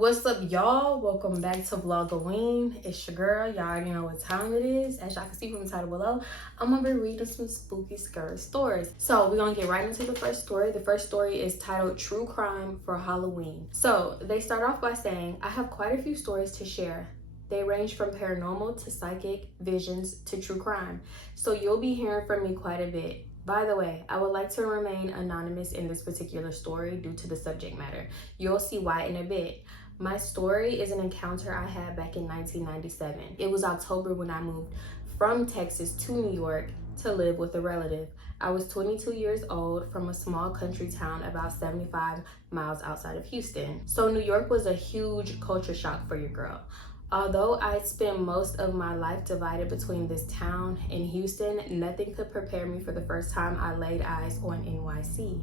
What's up, y'all? Welcome back to Vlogoween. It's your girl. Y'all already know what time it is. As y'all can see from the title below, I'm gonna be reading some spooky scary stories. So we're gonna get right into the first story. The first story is titled True Crime for Halloween. So they start off by saying, I have quite a few stories to share. They range from paranormal to psychic visions to true crime. So you'll be hearing from me quite a bit. By the way, I would like to remain anonymous in this particular story due to the subject matter. You'll see why in a bit. My story is an encounter I had back in 1997. It was October when I moved from Texas to New York to live with a relative. I was 22 years old from a small country town about 75 miles outside of Houston. So New York was a huge culture shock for your girl. Although I spent most of my life divided between this town and Houston, nothing could prepare me for the first time I laid eyes on NYC.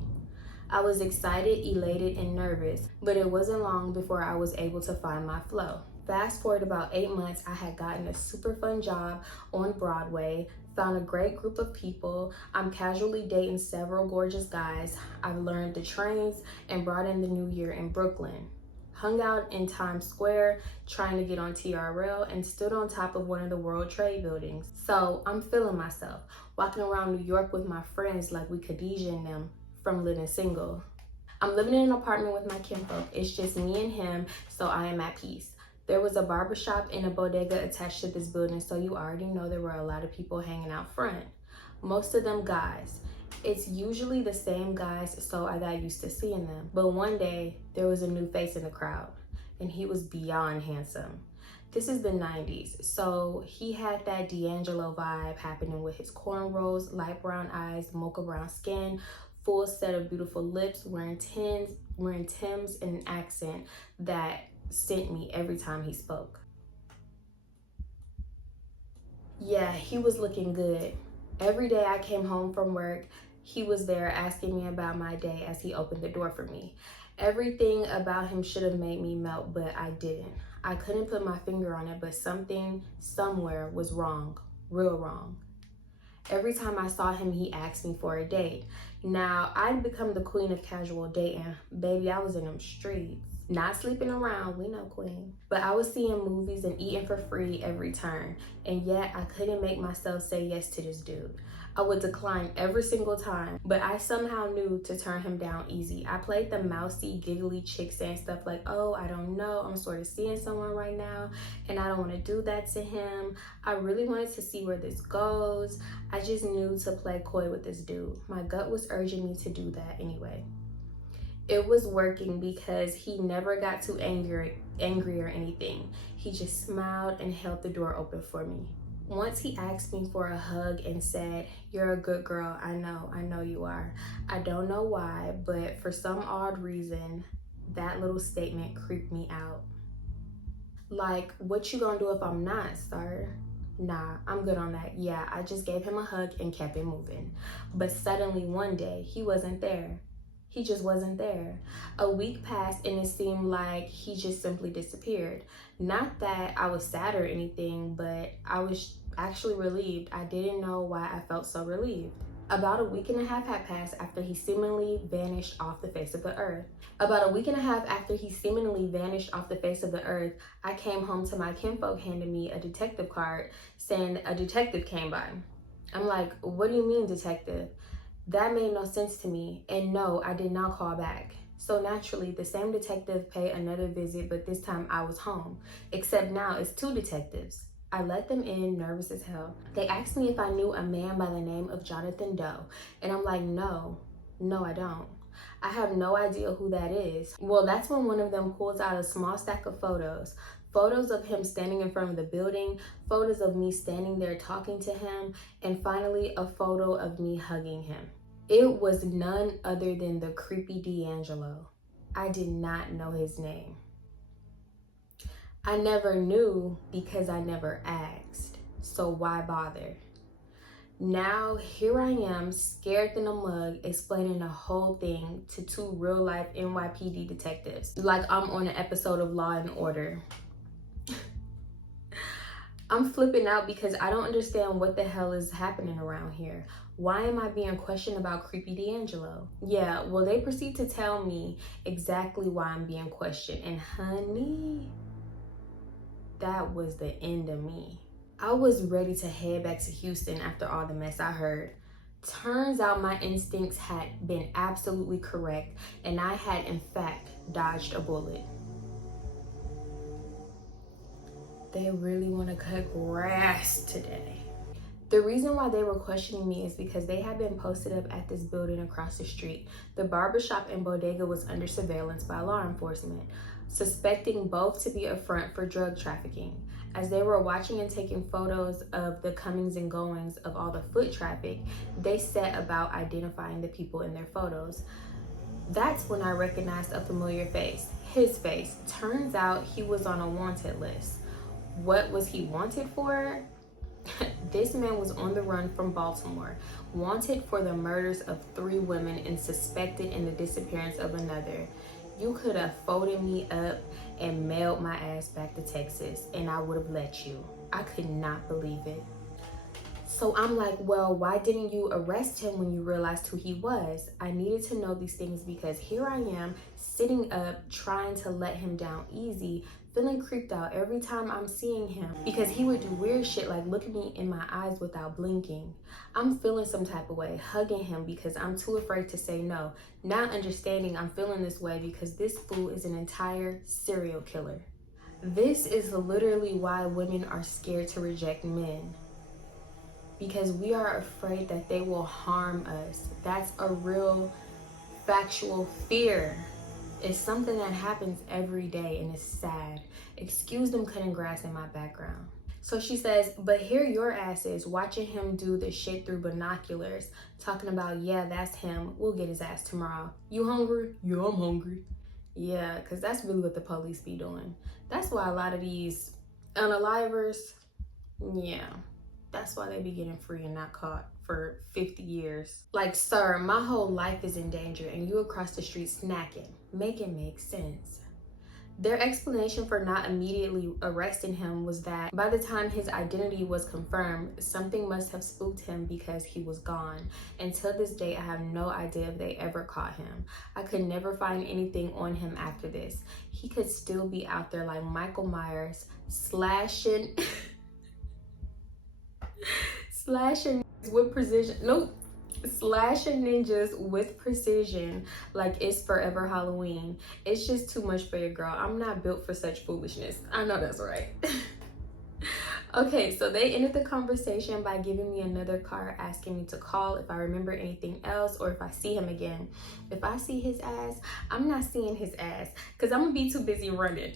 I was excited, elated, and nervous, but it wasn't long before I was able to find my flow. Fast forward about 8 months, I had gotten a super fun job on Broadway, found a great group of people. I'm casually dating several gorgeous guys. I've learned the trains and brought in the new year in Brooklyn. Hung out in Times Square, trying to get on TRL, and stood on top of one of the World Trade buildings. So I'm feeling myself, walking around New York with my friends like we Co.Ag and them from living single. I'm living in an apartment with my kinfolk. It's just me and him, so I am at peace. There was a barbershop and a bodega attached to this building, so you already know there were a lot of people hanging out front. Most of them guys. It's usually the same guys, so I got used to seeing them. But one day, there was a new face in the crowd, and he was beyond handsome. This is the 90s, so he had that D'Angelo vibe happening with his cornrows, light brown eyes, mocha brown skin, full set of beautiful lips, wearing Timbs, and an accent that sent me every time he spoke. Yeah, he was looking good. Every day I came home from work, he was there asking me about my day as he opened the door for me. Everything about him should have made me melt, but I didn't. I couldn't put my finger on it, but something somewhere was wrong, real wrong. Every time I saw him, he asked me for a date. Now, I'd become the queen of casual dating. Baby, I was in them streets. Not sleeping around, we know queen. But I was seeing movies and eating for free every turn. And yet, I couldn't make myself say yes to this dude. I would decline every single time, but I somehow knew to turn him down easy. I played the mousy, giggly chick saying stuff like, oh, I don't know, I'm sort of seeing someone right now, and I don't want to do that to him. I really wanted to see where this goes. I just knew to play coy with this dude. My gut was urging me to do that anyway. It was working because he never got too angry or anything. He just smiled and held the door open for me. Once he asked me for a hug and said, you're a good girl, I know you are. I don't know why, but for some odd reason, that little statement creeped me out. Like, what you gonna do if I'm not, sir? Nah, I'm good on that. Yeah, I just gave him a hug and kept it moving. But suddenly one day, he wasn't there. He just wasn't there. A week passed and it seemed like he just simply disappeared. Not that I was sad or anything, but I was actually relieved. I didn't know why I felt so relieved. About a week and a half had passed after he seemingly vanished off the face of the earth. About a week and a half after he seemingly vanished off the face of the earth, I came home to my kinfolk handing me a detective card saying a detective came by. I'm like, what do you mean, detective? That made no sense to me, and no, I did not call back. So naturally, the same detective paid another visit, but this time I was home. Except now it's two detectives. I let them in, nervous as hell. They asked me if I knew a man by the name of Jonathan Doe, and I'm like, no, I don't. I have no idea who that is. Well, that's when one of them pulls out a small stack of photos. Photos of him standing in front of the building, photos of me standing there talking to him, and finally a photo of me hugging him. It was none other than the creepy D'Angelo. I did not know his name. I never knew because I never asked, so why bother? Now, here I am, scared than a mug, explaining the whole thing to two real-life NYPD detectives, like I'm on an episode of Law and Order. I'm flipping out because I don't understand what the hell is happening around here. Why am I being questioned about creepy D'Angelo? Yeah, well, they proceed to tell me exactly why I'm being questioned. And honey, that was the end of me. I was ready to head back to Houston after all the mess I heard. Turns out my instincts had been absolutely correct, and I had in fact dodged a bullet. They really want to cut grass today. The reason why they were questioning me is because they had been posted up at this building across the street. The barbershop and bodega was under surveillance by law enforcement, suspecting both to be a front for drug trafficking. As they were watching and taking photos of the comings and goings of all the foot traffic, they set about identifying the people in their photos. That's when I recognized a familiar face, his face. Turns out he was on a wanted list. What was he wanted for? This man was on the run from Baltimore, wanted for the murders of 3 women and suspected in the disappearance of another. You could have folded me up and mailed my ass back to Texas, and I would have let you. I could not believe it. So I'm like, well, why didn't you arrest him when you realized who he was? I needed to know these things because here I am sitting up trying to let him down easy, feeling creeped out every time I'm seeing him because he would do weird shit like look at me in my eyes without blinking. I'm feeling some type of way, hugging him because I'm too afraid to say no, not understanding I'm feeling this way because this fool is an entire serial killer. This is literally why women are scared to reject men. Because we are afraid that they will harm us. That's a real factual fear. It's something that happens every day and it's sad. Excuse them cutting grass in my background. So she says, but here your ass is watching him do the shit through binoculars, talking about, yeah, that's him. We'll get his ass tomorrow. You hungry? Yeah, I'm hungry. Yeah, because that's really what the police be doing. That's why a lot of these unalivers, yeah. That's why they be getting free and not caught for 50 years. Like, sir, my whole life is in danger and you across the street snacking. Make it make sense. Their explanation for not immediately arresting him was that by the time his identity was confirmed, something must have spooked him because he was gone. Until this day, I have no idea if they ever caught him. I could never find anything on him after this. He could still be out there like Michael Myers, slashing... slashing with precision. Nope. Slashing ninjas with precision like it's forever Halloween. It's just too much for your girl. I'm not built for such foolishness. I know that's right. Okay, so they ended the conversation by giving me another card asking me to call if I remember anything else or if I see him again. If I see his ass, I'm not seeing his ass because I'm gonna be too busy running.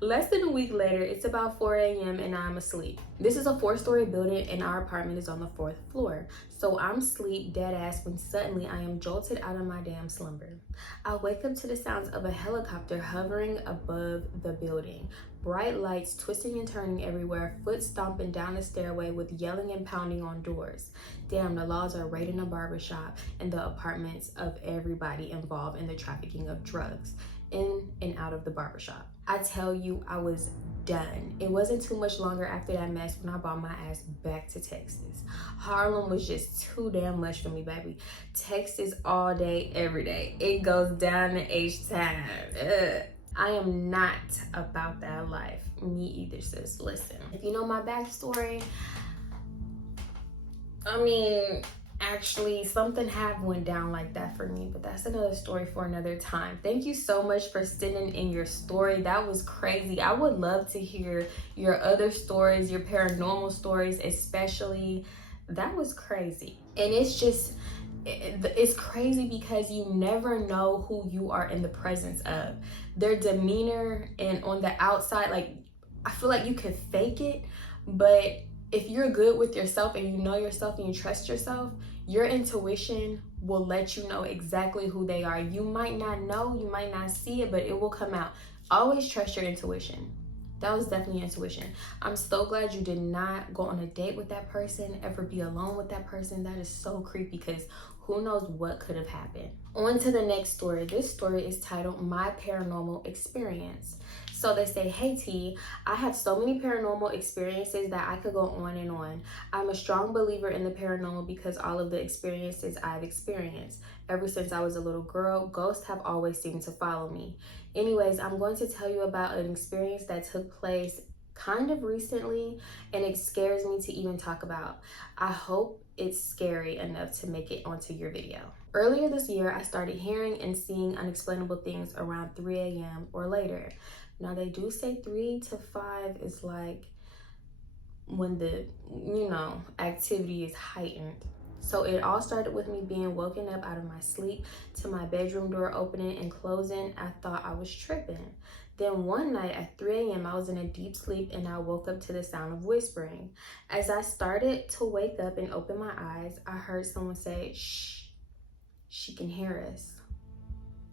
Less than a week later, it's about 4 a.m. and I'm asleep. This is a 4-story building and our apartment is on the 4th floor. So I'm asleep dead ass when suddenly I am jolted out of my damn slumber. I wake up to the sounds of a helicopter hovering above the building. Bright lights twisting and turning everywhere, foot stomping down the stairway with yelling and pounding on doors. Damn, the laws are raiding a barbershop and the apartments of everybody involved in the trafficking of drugs in and out of the barbershop. I tell you, I was done. It wasn't too much longer after that mess when I brought my ass back to Texas. Harlem was just too damn much for me, baby. Texas all day, every day. It goes down to H-time. Ugh. I am not about that life. Me either, sis. Listen, if you know my backstory, I mean, actually something have went down like that for me, but that's another story for another time. Thank you so much for sending in your story. That was crazy. I would love to hear your other stories, your paranormal stories especially. That was crazy. And it's just, it's crazy because you never know who you are in the presence of. Their demeanor and on the outside, like, I feel like you could fake it, but if you're good with yourself and you know yourself and you trust yourself, your intuition will let you know exactly who they are. You might not know, you might not see it, but it will come out. Always trust your intuition. That was definitely intuition. I'm so glad you did not go on a date with that person, ever be alone with that person. That is so creepy because who knows what could have happened. On to the next story. This story is titled My Paranormal Experience. So they say, hey T, I have so many paranormal experiences that I could go on and on. I'm a strong believer in the paranormal because all of the experiences I've experienced. Ever since I was a little girl, ghosts have always seemed to follow me. Anyways, I'm going to tell you about an experience that took place kind of recently, and it scares me to even talk about. I hope it's scary enough to make it onto your video. Earlier this year, I started hearing and seeing unexplainable things around 3 a.m. or later. Now, they do say 3 to 5 is like when the, activity is heightened. So it all started with me being woken up out of my sleep to my bedroom door opening and closing. I thought I was tripping. Then one night at 3 a.m., I was in a deep sleep and I woke up to the sound of whispering. As I started to wake up and open my eyes, I heard someone say, shh, she can hear us.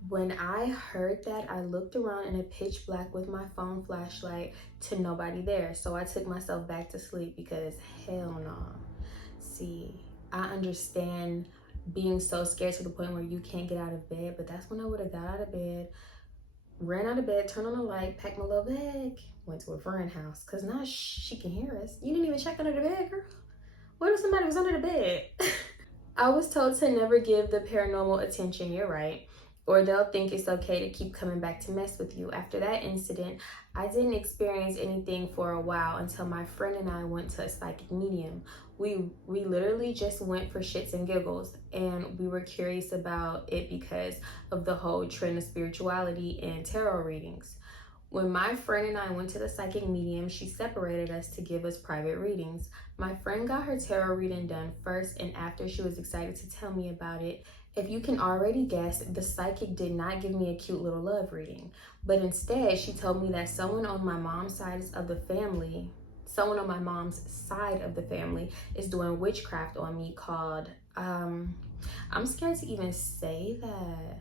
When I heard that, I looked around in a pitch black with my phone flashlight to nobody there. So I took myself back to sleep because hell no. See, I understand being so scared to the point where you can't get out of bed, but that's when I would have got out of bed, ran out of bed, turned on the light, packed my little bag, went to a friend's house. Cause now she can hear us. You didn't even check under the bed, girl. What if somebody was under the bed? I was told to never give the paranormal attention, you're right, or they'll think it's okay to keep coming back to mess with you. After that incident, I didn't experience anything for a while until my friend and I went to a psychic medium. We literally just went for shits and giggles, and we were curious about it because of the whole trend of spirituality and tarot readings. When my friend and I went to the psychic medium, she separated us to give us private readings. My friend got her tarot reading done first, and after she was excited to tell me about it. If you can already guess, the psychic did not give me a cute little love reading, but instead she told me that someone on my mom's side of the family is doing witchcraft on me called, I'm scared to even say that.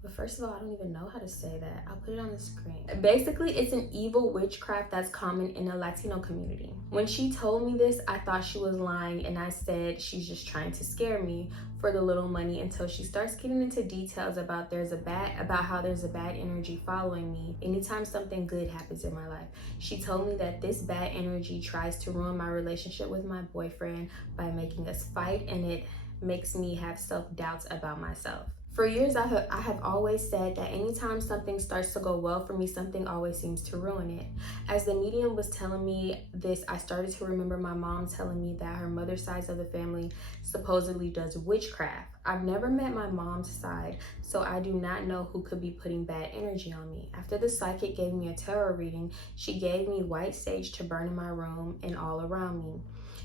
But first of all, I don't even know how to say that. I'll put it on the screen. Basically, it's an evil witchcraft that's common in the Latino community. When she told me this, I thought she was lying, and I said she's just trying to scare me for the little money, until she starts getting into details about how there's a bad energy following me anytime something good happens in my life. She told me that this bad energy tries to ruin my relationship with my boyfriend by making us fight, and it makes me have self-doubts about myself. For years, I have always said that anytime something starts to go well for me, something always seems to ruin it. As the medium was telling me this, I started to remember my mom telling me that her mother's side of the family supposedly does witchcraft. I've never met my mom's side, so I do not know who could be putting bad energy on me. After the psychic gave me a tarot reading, she gave me white sage to burn in my room and all around me.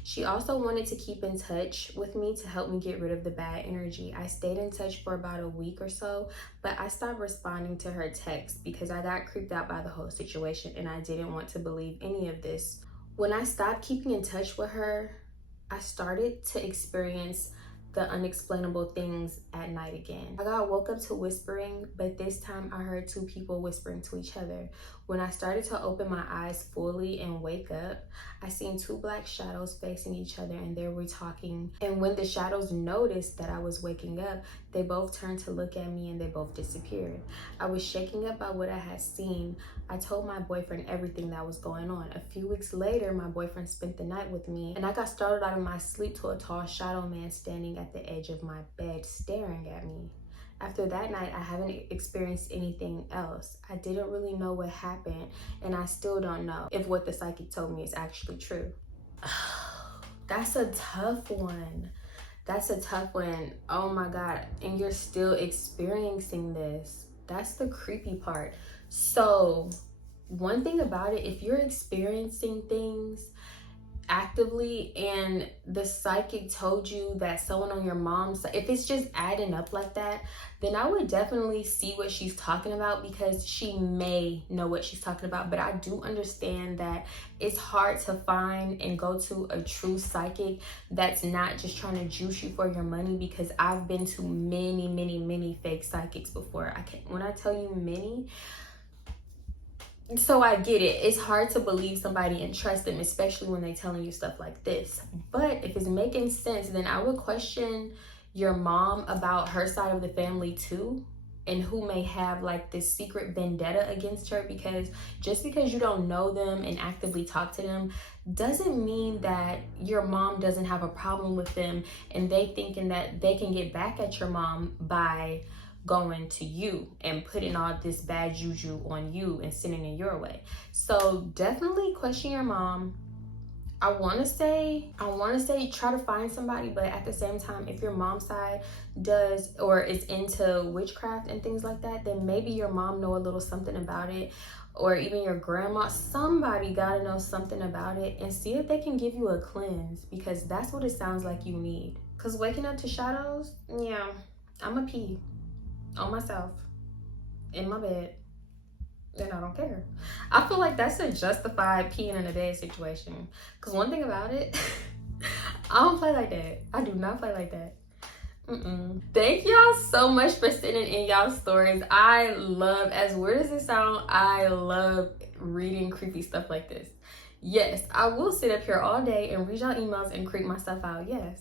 She also wanted to keep in touch with me to help me get rid of the bad energy. I stayed in touch for about a week or so, but I stopped responding to her texts because I got creeped out by the whole situation and I didn't want to believe any of this. When I stopped keeping in touch with her, I started to experience the unexplainable things at night again. I woke up to whispering, but this time I heard two people whispering to each other. When I started to open my eyes fully and wake up, I seen two black shadows facing each other and they were talking. And when the shadows noticed that I was waking up, they both turned to look at me and they both disappeared. I was shaking up by what I had seen. I told my boyfriend everything that was going on. A few weeks later, my boyfriend spent the night with me and I got startled out of my sleep to a tall shadow man standing at the edge of my bed staring at me. After that night, I haven't experienced anything else. I didn't really know what happened, and I still don't know if what the psychic told me is actually true. That's a tough one. That's a tough one. Oh my God. And you're still experiencing this. That's the creepy part. So, one thing about it, if you're experiencing things actively and the psychic told you that someone on your mom's, if it's just adding up like that, then I would definitely see what she's talking about because she may know what she's talking about. But I do understand that it's hard to find and go to a true psychic that's not just trying to juice you for your money, because I've been to many fake psychics before. When I tell you many, so I get it. It's hard to believe somebody and trust them, especially when they're telling you stuff like this. But if it's making sense, then I would question your mom about her side of the family too, and who may have like this secret vendetta against her, because just because you don't know them and actively talk to them doesn't mean that your mom doesn't have a problem with them and they thinking that they can get back at your mom by going to you and putting all this bad juju on you and sending it your way. So definitely question your mom. I want to say try to find somebody, but at the same time, if your mom's side does or is into witchcraft and things like that, then maybe your mom know a little something about it, or even your grandma. Somebody gotta know something about it, and see if they can give you a cleanse, because that's what it sounds like you need. Because waking up to shadows, yeah, I'm a pee on myself in my bed. And I don't care. I feel like that's a justified peeing in a bed situation. Because one thing about it, I don't play like that. I do not play like that. Thank y'all so much for sending in y'all stories. I love, as weird as it sounds, I love reading creepy stuff like this. Yes, I will sit up here all day and read y'all emails and creep myself out. Yes,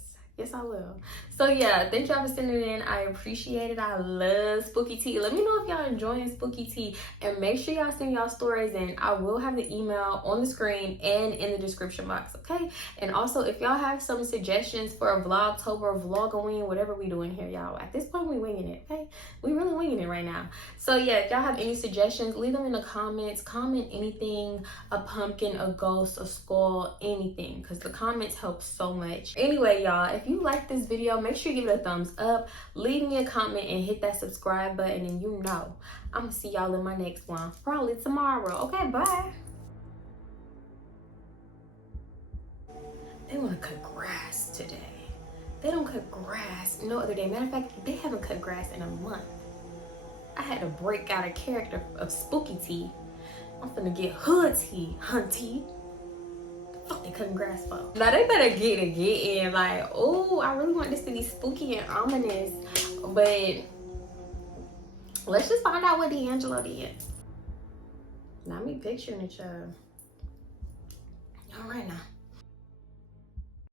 I will. So yeah, thank y'all for sending it in. I appreciate it. I love spooky tea. Let me know if y'all enjoying spooky tea, and make sure y'all send y'all stories in. I will have the email on the screen and in the description box, okay? And also, if y'all have some suggestions for a Vlogtober, Vlogoween, whatever we doing here, y'all. At this point, we winging it, okay? We really winging it right now. So yeah, if y'all have any suggestions, leave them in the comments. Comment anything, a pumpkin, a ghost, a skull, anything, because the comments help so much. Anyway, y'all, if you like this video, make sure you give it a thumbs up, leave me a comment, and hit that subscribe button, and you know I'm gonna see y'all in my next one, probably tomorrow. Okay, bye. They want to cut grass today. They don't cut grass no other day. Matter of fact, they haven't cut grass in a month. I had to break out a character of spooky tea. I'm finna get hood tea, hunty. Fuck they cutting grass for? Now they better get in. Like, oh, I really want this to be spooky and ominous, but let's just find out what D'Angelo did. Not me picturing it, y'all.